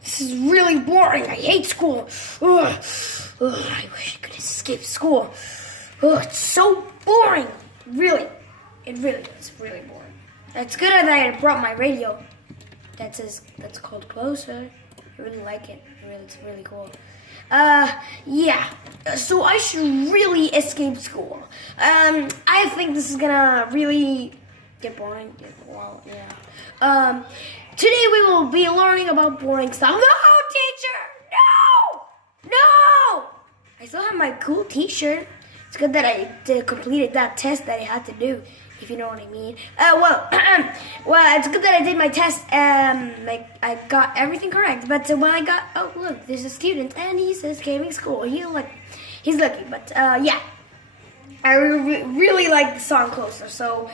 This is really boring. I hate school. I wish I could escape school. It's so boring. Really, it really is really boring. It's good that I brought my radio. That's called Closer. I really like it. It's really cool. Yeah. So I should really escape school. I think this is gonna really get boring. Well, yeah. Today we will be learning about boring stuff. No, teacher! No! I still have my cool t-shirt. It's good that I completed that test that I had to do, if you know what I mean. Well, it's good that I did my test. I got everything correct. But when I got, oh look, there's a student, and he says gaming school. He's lucky. But yeah, I really like the song Closer. So,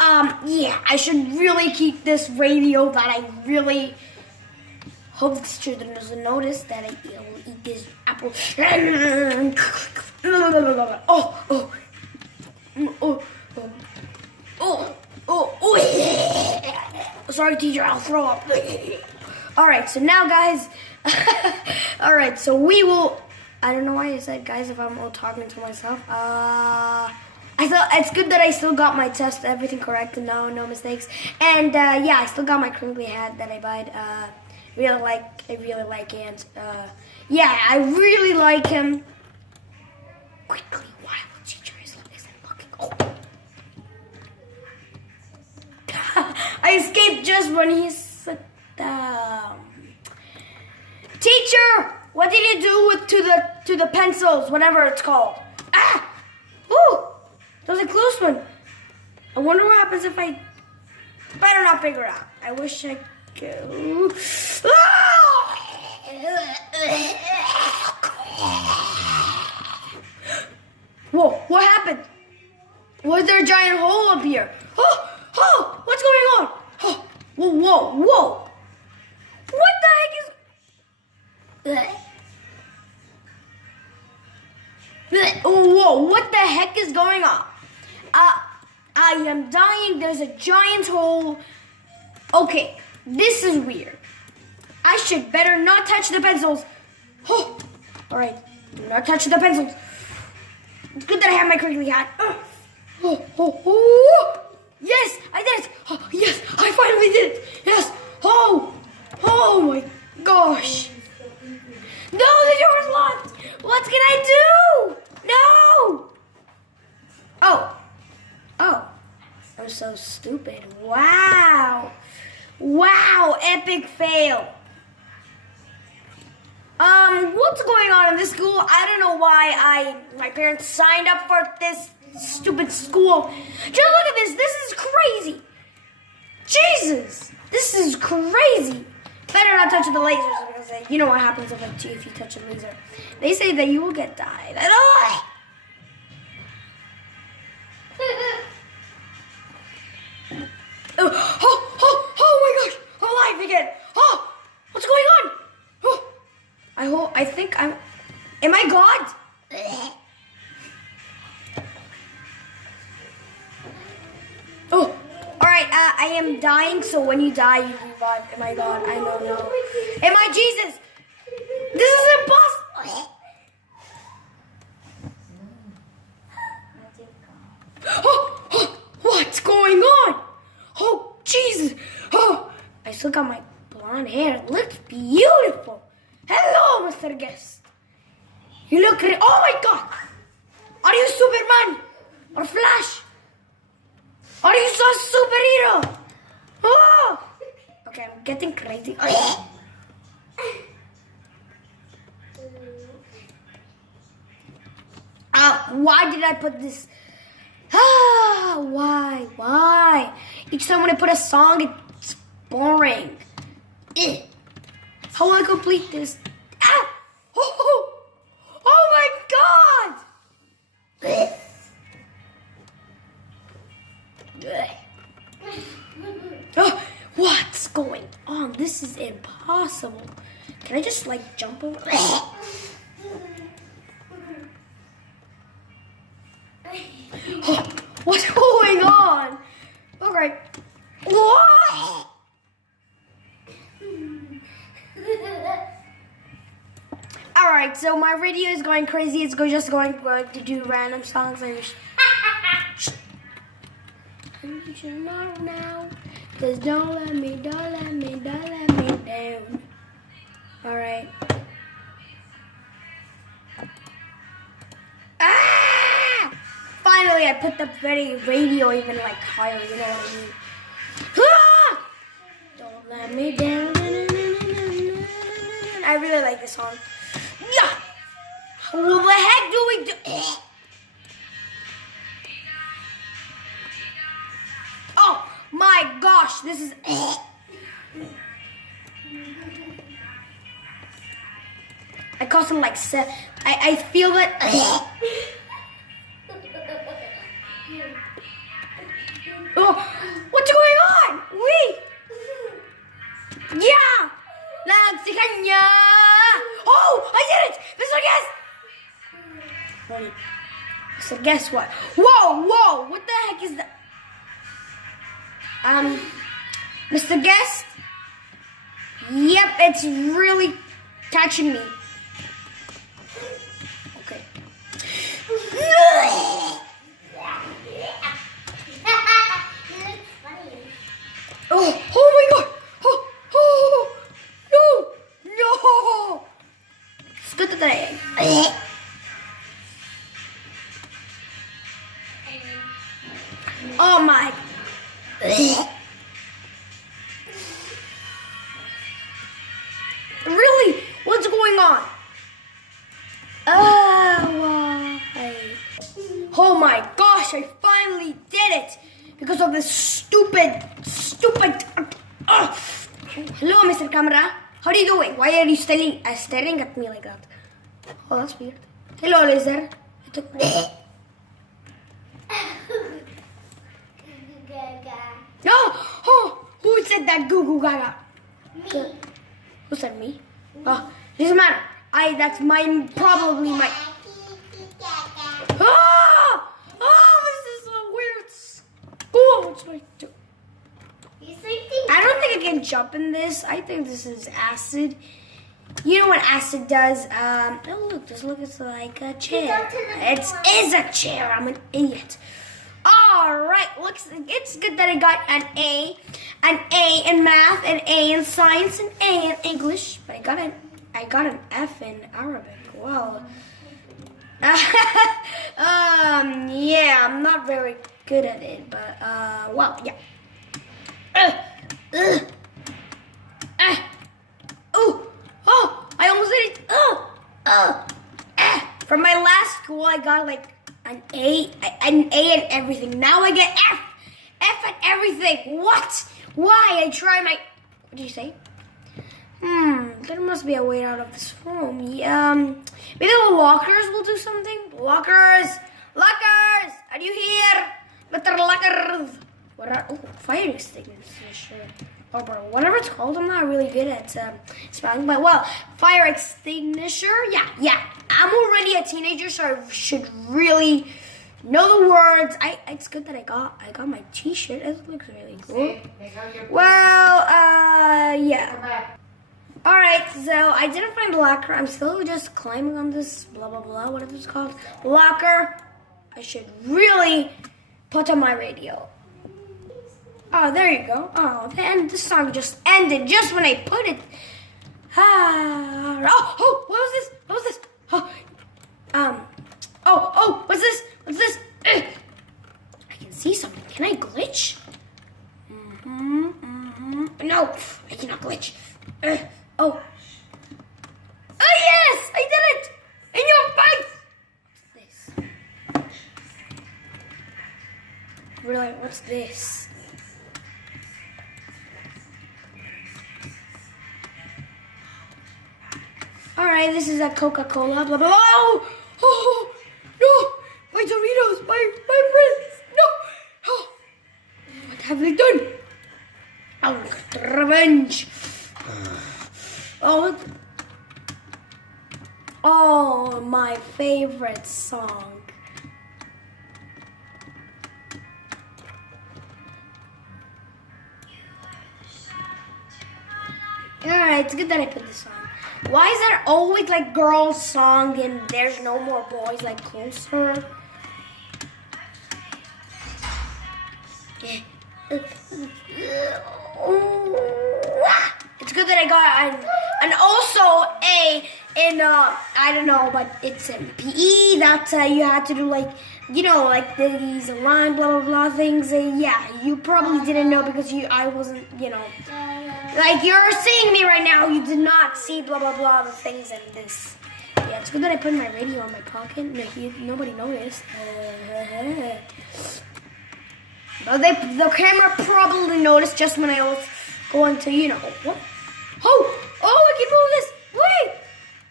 yeah, I should really keep this radio that I really hope the student doesn't notice that I will eat this apple. Sorry, teacher, I'll throw up. Alright, so now, guys. Alright, so we will. I don't know why I said guys if I'm all talking to myself. I thought it's good that I still got my test, everything correct, and no mistakes. And yeah, I still got my crinkly hat that I bought. I really like and yeah, I really like him. Quickly, while the teacher isn't looking. Oh. I escaped just when he said, teacher, what did you do to the pencils, whatever it's called? Ah! Ooh! That was a close one. I wonder what happens if I better not figure it out. I wish I could. Whoa, what happened? Was there a giant hole up here? Oh, what's going on? Oh, whoa. What the heck is... Whoa, what the heck is going on? I am dying. There's a giant hole. Okay, this is weird. I should better not touch the pencils. Oh, all right, do not touch the pencils. It's good that I have my crinkly hat. Yes, I did it. Oh, yes, I finally did it. Yes. Oh my gosh. No, the door is locked. What can I do? No. Oh, I'm so stupid. Wow, epic fail. What's going on in this school? I don't know why my parents signed up for this stupid school. Just look at this. This is crazy. Jesus, this is crazy. Better not touch the lasers because you know what happens if you touch a laser. They say that you will get died. Oh my gosh, I'm alive again. Oh, what's going on? Oh, I think am I God? Oh, all right, I am dying, so when you die, you revive. Am I God? I don't know. Am I Jesus? This is impossible. What's going on? Oh, Jesus. Oh, I still got my blonde hair. It looks beautiful. Hello, Mr. Guest. You look great. Oh, my God. Are you Superman or Flash? Are you so superhero? Oh. Okay, I'm getting crazy. Why did I put this? Why? Each time when I put a song, it's boring. How will I complete this? Oh my God! What's going on? This is impossible. Can I just like jump over? What's going on? Okay. Alright, so my radio is going crazy. It's just going to do random songs. I should know now. Cause don't let me down. Alright. Ah! Finally, I put the radio even like higher, you know what I mean? Ah! Don't let me down. I really like this song. Yeah! What the heck do we do? Oh my gosh, this is. I cost him like seven. I feel it. Oh, what's going on? Wait. Yeah. Nagsikan niya. Oh, I did it. Mr. Guess. Wait. So guess what? Whoa. What the heck is that? Mr. Guest. Yep, it's really touching me. Okay. Oh my God! Oh, no! It's good today. Oh my! Really? What's going on? Why? Oh my gosh! I finally did it because of this stupid. Hello, Mr. Camera. How are you doing? Why are you staring at me like that? Oh, that's weird. Hello, Laser. It took me. Oh, who said that goo goo gaga? Me. Who said me? Oh, doesn't matter. That's probably my. This is so weird. Oh, what's my do? I don't think I can jump in this. I think this is acid. You know what acid does? Oh look, this looks like a chair. It is a chair. I'm an idiot. Alright, it's good that I got an A in math, an A in science, an A in English, but I got an F in Arabic. Well, yeah, I'm not very good at it, but well, yeah. I almost did it. From my last school, I got like an A in everything. Now I get F at everything. What? Why? I try my. What did you say? There must be a way out of this room. Maybe the lockers will do something. Lockers, are you here, Mr. Lockers? What are fire extinguisher? Or whatever it's called. I'm not really good at spelling, but well, fire extinguisher. Yeah. I'm already a teenager, so I should really know the words. It's good that I got my T-shirt. It looks really cool. Well, yeah. All right, so I didn't find the locker. I'm still just climbing on this blah blah blah, whatever it's called, locker. I should really put on my radio. Oh, there you go. Oh, then the song just ended just when I put it. Oh, what was this? What's this? I can see something. Can I glitch? No, I cannot glitch. Oh yes, I did it! In your face! What's this? Really, what's this? Alright, this is a Coca-Cola, blah, blah, blah. Oh, no! My Doritos, my friends, no! Oh, what have they done? I'll get revenge. Oh, my favorite song. Alright, it's good that I put this on. Why is there always like girls song and there's no more boys like closer? It's good that I got and also I don't know, but it's in PE that you had to do like like these line blah blah blah things. Yeah, you probably didn't know because I wasn't like you're seeing me right now. You did not see blah blah blah the things in this. Yeah, it's good that I put my radio in my pocket. Nobody noticed. But the camera probably noticed just when I was going to what? Oh, I can move this. Wait,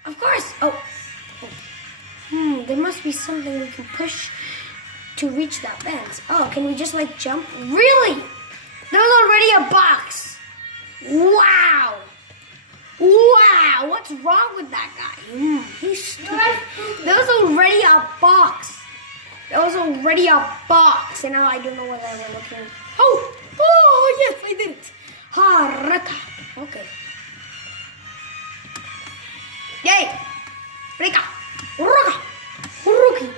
of course. There must be something we can push to reach that fence. Oh, can we just like jump? Really? There's already a box. Wow. What's wrong with that guy? He's stupid. There's already a box. There was already a box, and now I don't know what I'm looking. Oh, yes, I did it. Harata. Okay. Yay! Rika. Raka. Ruki.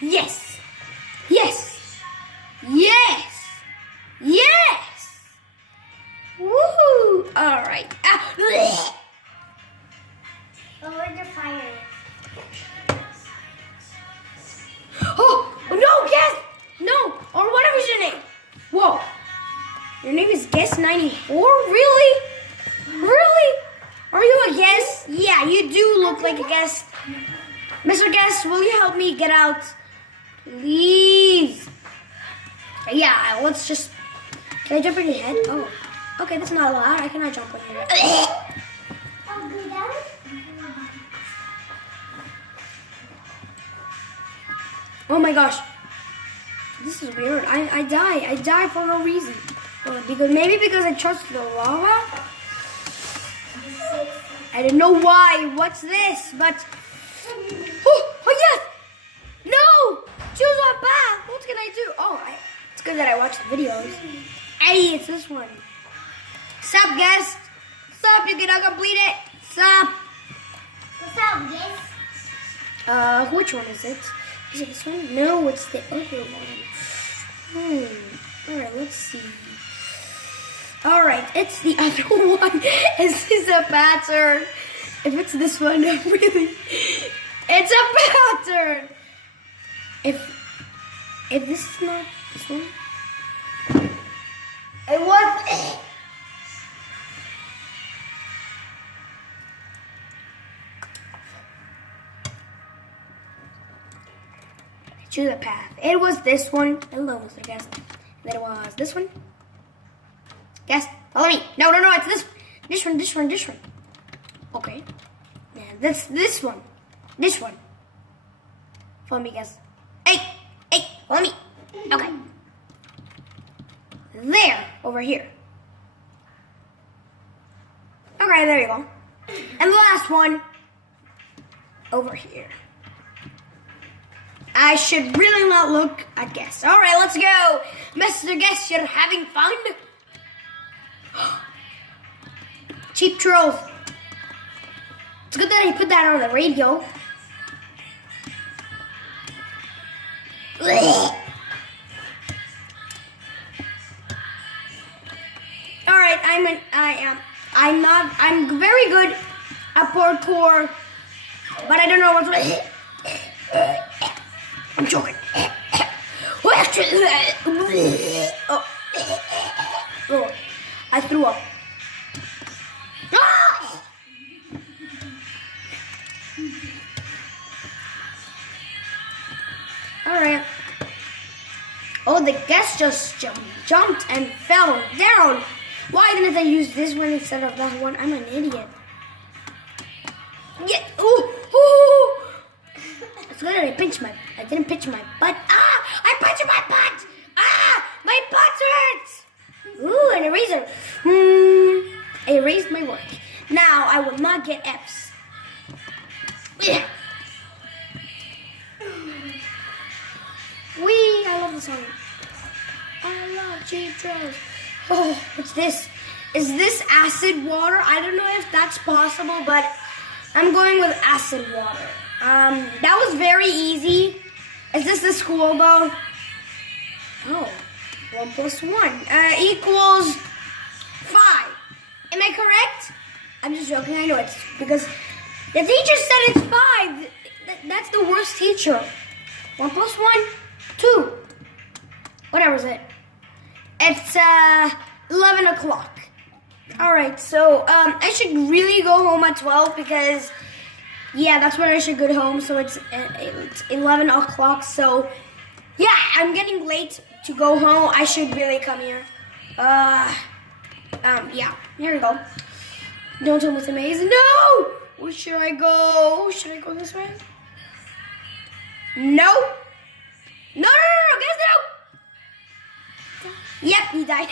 Yes. Woohoo! All right. Over the fire. Oh no, Guess! No, or whatever your name. Whoa. Your name is Guess 94? Really? Are you a Guess? Yeah, you do look like a Guess. Mr. Guest, will you help me get out? Please. Yeah, let's just... Can I jump in your head? Oh. Okay, that's not allowed. I cannot jump on your head. I'll go down. Oh my gosh. This is weird. I die for no reason. Because I trusted the lava? I don't know why. What's this? But... Oh yes! No! Choose a path! What can I do? It's good that I watch the videos. Hey, it's this one. Stop, guys! Stop, you cannot complete it! Stop! What's up, guys? Which one is it? Is it this one? No, it's the other one. Alright, let's see. Alright, it's the other one. Is this a pattern? If it's this one, really, it's a pattern. If this is not this one, it was. Choose a path. It was this one. Hello, Mr. Guest. Then it was this one. Guest, follow me. No, it's this one. Okay. Yeah, that's this one. This one. Follow me, guys. Hey, follow me. Okay. There, over here. Okay, there you go. And the last one, over here. I should really not look at Guess. All right, let's go. Mr. Guess, you're having fun? Cheap trolls. It's good that he put that on the radio. All right, I'm very good at parkour, but I don't know what's I'm joking. Oh, I threw up. Ah! All right. Oh, the guest just jumped and fell down. Why didn't I use this one instead of that one? I'm an idiot. Yeah. Ooh. It's good that I didn't pinch my butt. Ah! I pinched my butt! Ah! My butt hurts! Ooh, an eraser. I erased my work. Now I will not get F's. Yeah. I love the song. I love cheap trolls. Oh, what's this? Is this acid water? I don't know if that's possible, but I'm going with acid water. That was very easy. Is this the school though? Oh, 1 plus 1 equals 5. Am I correct? I'm just joking. I know it's because the teacher said it's 5. That's the worst teacher. 1 plus 1, 2. Whatever is it? It's 11 o'clock. All right, so I should really go home at 12 because, yeah, that's when I should go home. So it's 11 o'clock. So, yeah, I'm getting late to go home. I should really come here. Yeah, here we go. Don't tell me it's amazing. No! Where should I go? Should I go this way? No. No, guys, no! Yep, he died.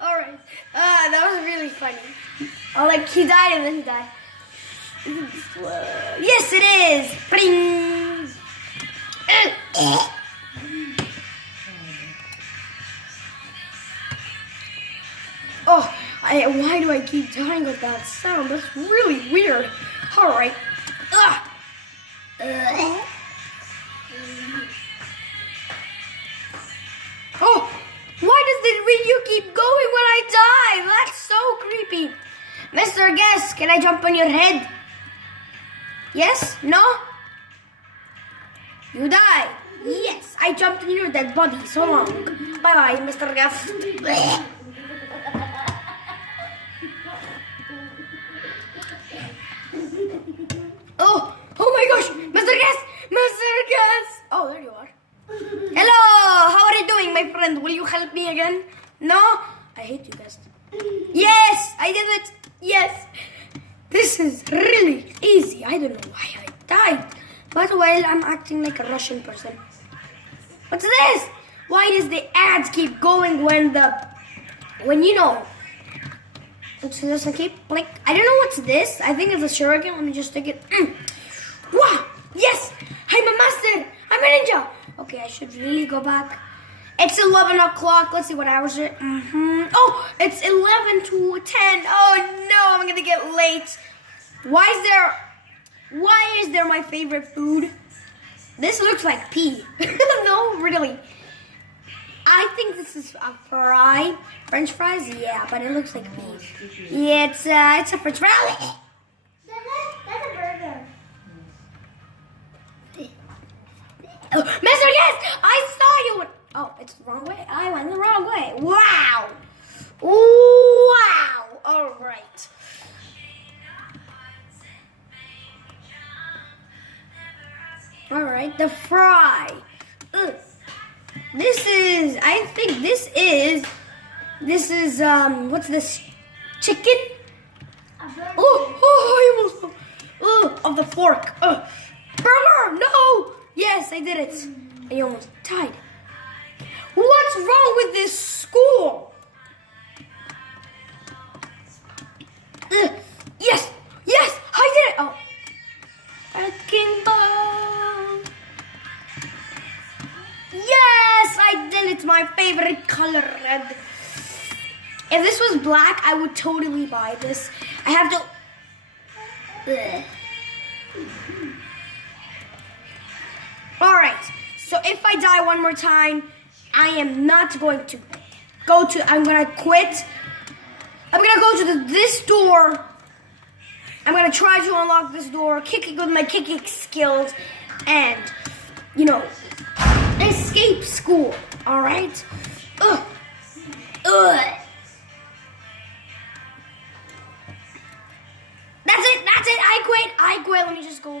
All right. That was really funny. Oh, like he died and then he died. Yes, it is. Bling. Oh, why do I keep dying with that sound? That's really weird. All right. Oh, why does the video keep going when I die? That's so creepy. Mr. Guest, can I jump on your head? Yes? No? You die. Yes, I jumped on your dead body. So long. Bye-bye, Mr. Guest. Oh my gosh, Mr. Guest! Mr. Guest! Oh, there you are. Hello, how are you doing, my friend? Will you help me again? No? I hate you guys. Yes, I did it. Yes. This is really easy. I don't know why I died. But well, I'm acting like a Russian person. What's this? Why does the ads keep going when you know? It doesn't keep like, I don't know what's this. I think it's a shuriken. Let me just take it. Wow. Yes. I'm a master. I'm a ninja. Okay, I should really go back. It's 11 o'clock. Let's see what hours it. Oh, it's 11 to 10. Oh no, I'm gonna get late. Why is there my favorite food? This looks like pea. No, really. I think this is a French fries. Yeah, but it looks like pea. Yeah, it's a French fry. That's a burger. Oh, Mr. Yes, I saw you. Oh, it's the wrong way. I went the wrong way. Wow. Wow. All right. All right, the fry. Ugh. I think this is, what's this? Chicken? I almost fell. Of the fork. Burger, no. Yes, I did it. I almost died. What's wrong with this school? Yes, I did it. Oh, wrecking ball. Yes, I did it. My favorite color, red. If this was black, I would totally buy this. I have to. All right. So if I die one more time, I am not going to go to. I'm gonna quit. I'm gonna go to this door. I'm gonna try to unlock this door, kick it with my kicking skills, and escape school. All right. That's it. I quit. Let me just go